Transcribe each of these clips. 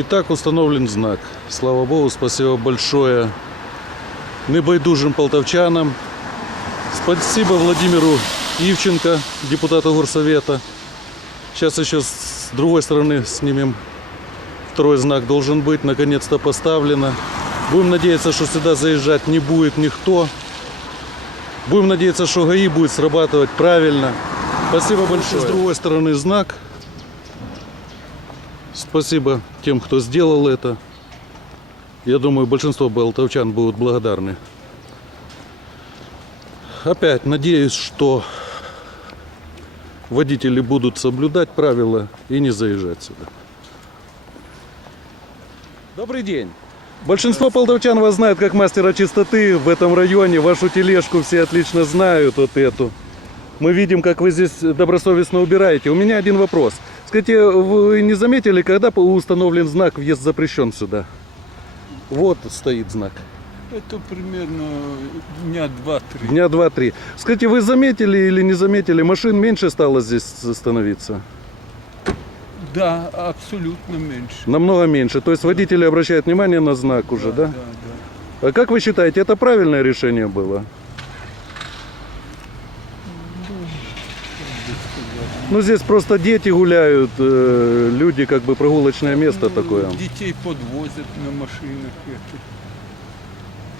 Итак, установлен знак. Слава Богу, спасибо большое небайдужим полтавчанам. Спасибо Владимиру Ивченко, депутату горсовета. Сейчас еще с другой стороны снимем. Второй знак должен быть, наконец-то поставлено. Будем надеяться, что сюда заезжать не будет никто. Будем надеяться, что ГАИ будет срабатывать правильно. Спасибо большое. С другой стороны знак. Спасибо тем, кто сделал это. Я думаю, большинство болтовчан будут благодарны. Опять надеюсь, что водители будут соблюдать правила и не заезжать сюда. Добрый день. Большинство полтавчан вас знают как мастера чистоты в этом районе. Вашу тележку все отлично знают, вот эту. Мы видим, как вы здесь добросовестно убираете. У меня один вопрос. Скажите, вы не заметили, когда установлен знак «Въезд запрещен» сюда? Вот стоит знак. Это примерно дня два-три. Дня два-три. Скажите, вы заметили или не заметили, машин меньше стало здесь становиться? Да, абсолютно меньше. Намного меньше. То есть водители обращают внимание на знак уже, да? Да, да. А как вы считаете, это правильное решение было? Ну, здесь просто дети гуляют, э, люди, как бы прогулочное место такое. Детей подвозят на машинах. это.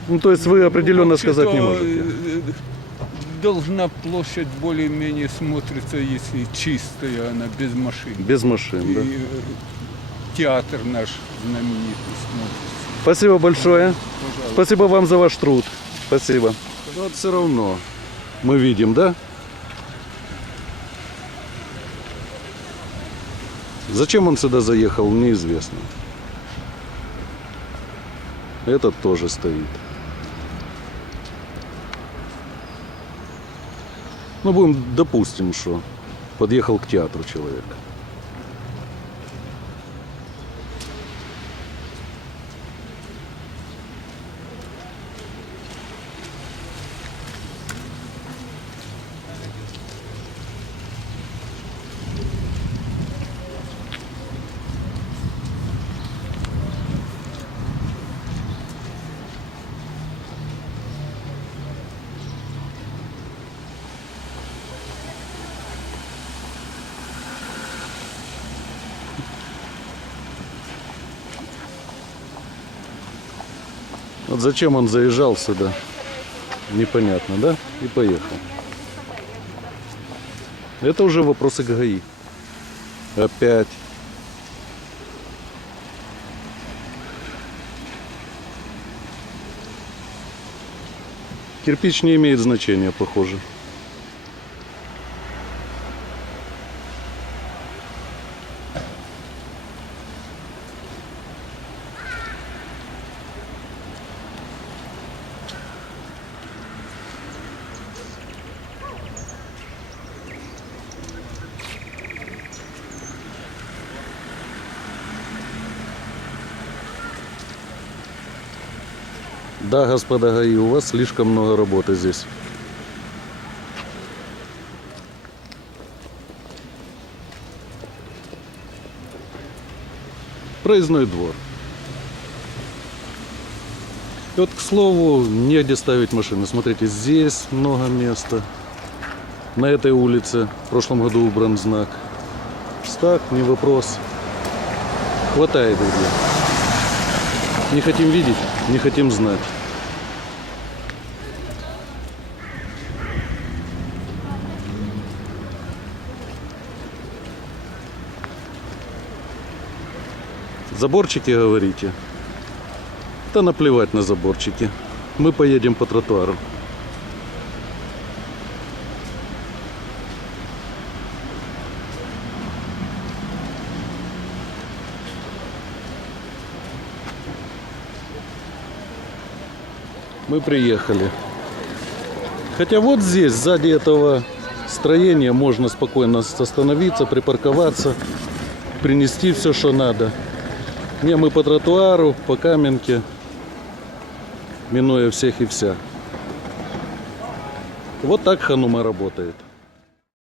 Ну, то есть вы определенно сказать не можете. э, Должна площадь более-менее смотрится, если чистая, она без машин. Без машин, И да. э, театр наш знаменитый смотрится. Спасибо большое. Пожалуйста. Спасибо вам за ваш труд. Спасибо. Вот все равно мы видим, да? Зачем он сюда заехал, неизвестно. Этот тоже стоит. Ну, будем, допустим, что подъехал к театру человек. Вот зачем он заезжал сюда, непонятно, да? И поехал. Это уже вопросы к ГАИ. Опять. Кирпич не имеет значения, похоже. Да, господа ГАИ, у вас слишком много работы здесь. Проездной двор. И вот, к слову, негде ставить машины. Смотрите, здесь много места. На этой улице в прошлом году убран знак. Так, не вопрос. Хватает где. Не хотим видеть, не хотим знать. Заборчики говорите? Да наплевать на заборчики. Мы поедем по тротуару. Мы приехали. Хотя вот здесь, сзади этого строения, можно спокойно остановиться, припарковаться, принести все, что надо. Не, мы по тротуару, по каменке, минуя всех и вся. Вот так Ханума работает.